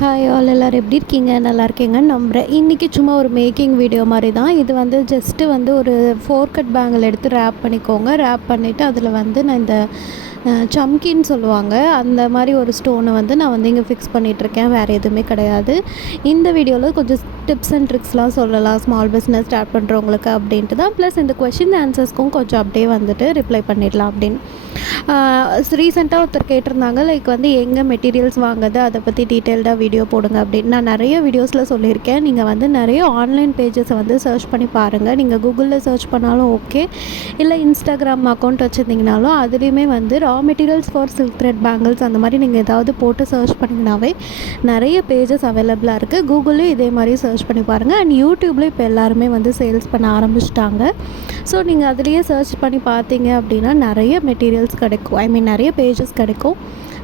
Hi all, எல்லோரும் எப்படி இருக்கீங்க? நல்லா இருக்கீங்கன்னு நம்புகிறேன். இன்றைக்கி சும்மா ஒரு மேக்கிங் வீடியோ மாதிரி தான். இது வந்து ஜஸ்ட்டு வந்து ஒரு 4 கட் பேங்கிள் எடுத்து ரேப் பண்ணிக்கோங்க. ரேப் பண்ணிவிட்டு அதில் வந்து நான் இந்த சம்கின்னு சொல்லுவாங்க, அந்த மாதிரி ஒரு ஸ்டோனை வந்து நான் வந்து இங்கே ஃபிக்ஸ் பண்ணிகிட்ருக்கேன். வேறு எதுவுமே கிடையாது. இந்த வீடியோவில் கொஞ்சம் டிப்ஸ் அண்ட் ட்ரிக்ஸ்லாம் சொல்லலாம் ஸ்மால் பிஸ்னஸ் ஸ்டார்ட் பண்ணுறவங்களுக்கு அப்படின்ட்டு தான். ப்ளஸ் இந்த கொஷின் ஆன்சர்ஸ்க்கும் கொஞ்சம் அப்படியே வந்துட்டு ரிப்ளை பண்ணிடலாம் அப்படின்னு. ரீசெண்டாக ஒருத்தர் கேட்டிருந்தாங்க, லைக் வந்து எங்கே மெட்டீரியல்ஸ் வாங்குறது அதை பற்றி டீட்டெயில்டாக வீடியோ போடுங்க அப்படின்னு. நான் நிறைய வீடியோஸில் சொல்லியிருக்கேன். நீங்கள் வந்து நிறைய ஆன்லைன் பேஜஸை வந்து சர்ச் பண்ணி பாருங்கள். நீங்கள் கூகுளில் சர்ச் பண்ணாலும் ஓகே, இல்லை இன்ஸ்டாகிராம் அக்கௌண்ட் வச்சுருந்தீங்கனாலும் அதுலேயுமே வந்து raw materials for silk thread bangles அந்த மாதிரி நீங்கள் ஏதாவது போட்டு சர்ச் பண்ணிங்கனாவே நிறைய பேஜஸ் அவைலபிளாக இருக்குது. கூகுள்லேயும் இதே மாதிரி சர்ச் பண்ணி பாருங்கள். அண்ட் யூடியூப்லேயும் இப்போ எல்லாருமே வந்து சேல்ஸ் பண்ண ஆரம்பிச்சிட்டாங்க. ஸோ நீங்கள் அதுலேயே சர்ச் பண்ணி பார்த்தீங்க அப்படின்னா நிறைய மெட்டீரியல்ஸ் கிடைக்கும். நிறைய பேஜஸ் கிடைக்கும்.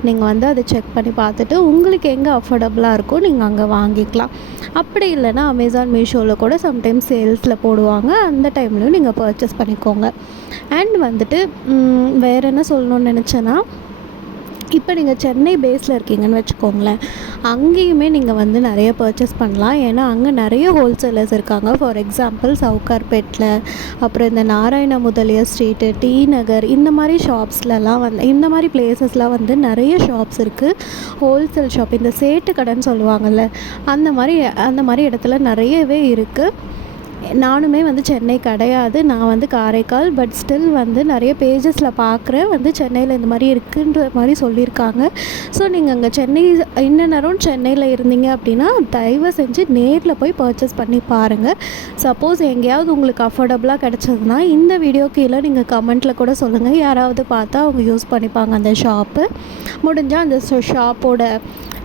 நீங்கள் வந்து அதை செக் பண்ணி பார்த்துட்டு உங்களுக்கு எங்கே அஃபோர்டபுளாக இருக்கோ நீங்கள் அங்கே வாங்கிக்கலாம். அப்படி இல்லைனா அமேசான், மீஷோவில் கூட சம்டைம்ஸ் சேல்ஸில் போடுவாங்க. அந்த டைம்லையும் நீங்கள் பர்ச்சேஸ் பண்ணிக்கோங்க. அண்ட் வந்துட்டு வேறு என்ன சொல்லணும்னு நினச்சேன்னா, இப்போ நீங்கள் சென்னை பேஸில் இருக்கீங்கன்னு வச்சுக்கோங்களேன், அங்கேயுமே நீங்கள் வந்து நிறைய பர்ச்சேஸ் பண்ணலாம். ஏன்னா அங்கே நிறைய ஹோல்சேலர்ஸ் இருக்காங்க. ஃபார் எக்ஸாம்பிள் சவுகார்பேட்டில், அப்புறம் இந்த நாராயண முதலியார் ஸ்ட்ரீட்டு, டி நகர், இந்த மாதிரி ஷாப்ஸ்லலாம் வந்து இந்த மாதிரி பிளேசஸ்லாம் வந்து நிறைய ஷாப்ஸ் இருக்குது. ஹோல்சேல் ஷாப், இந்த சேட்டு கடைன்னு சொல்லுவாங்கள்ல, அந்த மாதிரி இடத்துல நிறையவே இருக்குது. நானுமே வந்து சென்னை கிடையாது, நான் வந்து காரைக்கால். பட் ஸ்டில் வந்து நிறைய பேஜஸில் பார்க்குறேன், வந்து சென்னையில் இந்த மாதிரி இருக்குன்ற மாதிரி சொல்லியிருக்காங்க. ஸோ நீங்கள் அங்கே சென்னை இன்னும் சென்னையில் இருந்தீங்க அப்படின்னா தயவு செஞ்சு நேரில் போய் பர்ச்சேஸ் பண்ணி பாருங்கள். சப்போஸ் எங்கேயாவது உங்களுக்கு அஃபோர்டபுளாக கிடச்சதுன்னா இந்த வீடியோ கீழே நீங்கள் கமெண்ட்டில் கூட சொல்லுங்கள். யாராவது பார்த்தா அவங்க யூஸ் பண்ணிப்பாங்க அந்த ஷாப்பு. முடிஞ்சால் அந்த ஷாப்போட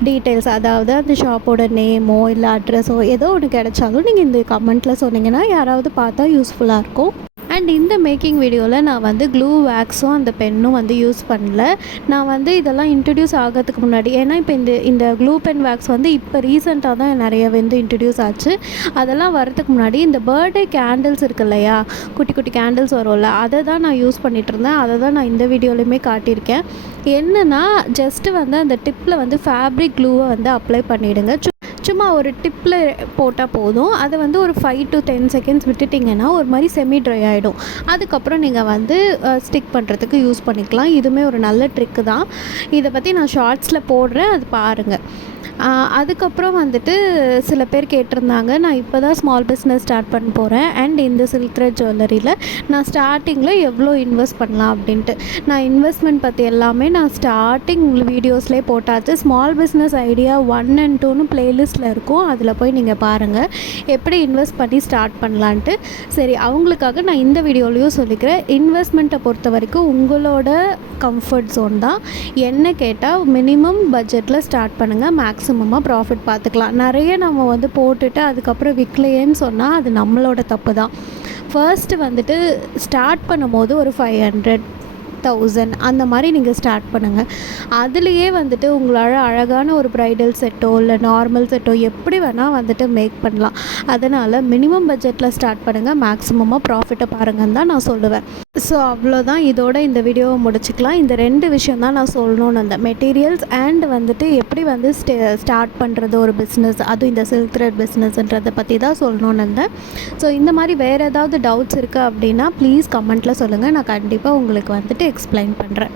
டீட்டெயில்ஸ், அதாவது அந்த ஷாப்போட நேமோ இல்லை அட்ரஸோ ஏதோ ஒன்று கிடைச்சாலும் நீங்கள் இந்த கமெண்ட்டில் சொன்னீங்கன்னா யாராவது பார்த்தா யூஸ்ஃபுல்லாக இருக்கும். அண்ட் இந்த மேக்கிங் வீடியோவில் நான் வந்து க்ளூ வேக்ஸும் அந்த பென்னும் வந்து யூஸ் பண்ணல. நான் வந்து இதெல்லாம் இன்ட்ரடியூஸ் ஆகிறதுக்கு முன்னாடி, ஏன்னா இப்போ இந்த க்ளூ பென் வேக்ஸ் வந்து இப்போ ரீசெண்டாக தான் நிறைய வந்து இன்ட்ரடியூஸ் ஆச்சு. அதெல்லாம் வரதுக்கு முன்னாடி இந்த பர்த்டே கேண்டில்ஸ் இருக்குது இல்லையா, குட்டி குட்டி கேண்டில்ஸ் வரும்ல, அதை தான் நான் யூஸ் பண்ணிகிட்டு இருந்தேன். அதை தான் நான் இந்த வீடியோலையுமே காட்டியிருக்கேன். என்னென்னா ஜஸ்ட்டு வந்து அந்த டிப்பில் வந்து ஃபேப்ரிக் க்ளூவை வந்து அப்ளை பண்ணிவிடுங்க. சும்மா ஒரு டிப்பில் போட்டால் போதும். அதை வந்து ஒரு 5 to 10 செகண்ட்ஸ் விட்டுட்டிங்கன்னா ஒரு மாதிரி செமி ட்ரை ஆகிடும். அதுக்கப்புறம் நீங்கள் வந்து ஸ்டிக் பண்ணுறதுக்கு யூஸ் பண்ணிக்கலாம். இதுவுமே ஒரு நல்ல ட்ரிக்கு தான். இதை பற்றி நான் ஷார்ட்ஸில் போடுறேன், அது பாருங்கள். அதுக்கப்புறம் வந்துட்டு சில பேர் கேட்டிருந்தாங்க, நான் இப்போ தான் ஸ்மால் பிஸ்னஸ் ஸ்டார்ட் பண்ண போகிறேன் அண்ட் இந்த சில்க் த்ரெட் ஜுவல்லரியில் நான் ஸ்டார்டிங்கில் எவ்வளோ இன்வெஸ்ட் பண்ணலாம் அப்படின்ட்டு. நான் இன்வெஸ்ட்மெண்ட் பற்றி எல்லாமே நான் ஸ்டார்டிங் வீடியோஸ்லேயே போட்டாச்சு. ஸ்மால் பிஸ்னஸ் ஐடியா 1 and 2ன்னு ப்ளேலிஸ்ட்டில் இருக்கும், அதில் போய் நீங்கள் பாருங்கள் எப்படி இன்வெஸ்ட் பண்ணி ஸ்டார்ட் பண்ணலான்ட்டு. சரி, அவங்களுக்காக நான் இந்த வீடியோலையும் சொல்லிக்கிறேன். இன்வெஸ்ட்மெண்ட்டை பொறுத்த வரைக்கும் உங்களோட கம்ஃபர்ட் ஜோன் தான். என்ன கேட்டால் மினிமம் பட்ஜெட்டில் ஸ்டார்ட் பண்ணுங்கள், மேக்ஸிமமாக ப்ராஃபிட் பார்த்துக்கலாம். நிறைய நம்ம வந்து போட்டுட்டு அதுக்கப்புறம் விற்கலையேன்னு சொன்னால் அது நம்மளோட தப்பு தான். ஃபர்ஸ்ட்டு வந்துட்டு ஸ்டார்ட் பண்ணும்போது ஒரு 500,000 அந்த மாதிரி நீங்கள் ஸ்டார்ட் பண்ணுங்கள். அதுலேயே வந்துட்டு உங்களால் அழகான ஒரு ப்ரைடல் செட்டோ இல்லை நார்மல் செட்டோ எப்படி வேணால் வந்துட்டு மேக் பண்ணலாம். அதனால் மினிமம் பட்ஜெட்டில் ஸ்டார்ட் பண்ணுங்கள், மேக்ஸிமமாக ப்ராஃபிட்டை பாருங்கன்னு தான் நான் சொல்லுவேன். ஸோ அவ்வளோதான், இதோட இந்த வீடியோவை முடிச்சுக்கலாம். இந்த 2 விஷயம் தான் நான் சொல்லணும்னு அந்த மெட்டீரியல்ஸ் அண்ட் வந்துட்டு எப்படி வந்து ஸ்டார்ட் பண்ணுறது ஒரு பிஸ்னஸ், அதுவும் இந்த சில்க் த்ரெட் பிஸ்னஸ்ன்றதை பற்றி தான் சொல்லணும்னு இருந்தேன். ஸோ இந்த மாதிரி வேறு ஏதாவது டவுட்ஸ் இருக்குது அப்படின்னா ப்ளீஸ் கமெண்ட்டில் சொல்லுங்கள். நான் கண்டிப்பாக உங்களுக்கு வந்துட்டு எக்ஸ்பிளைன் பண்ணுறேன்.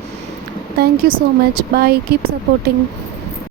Thank you so much. Bye. Keep supporting.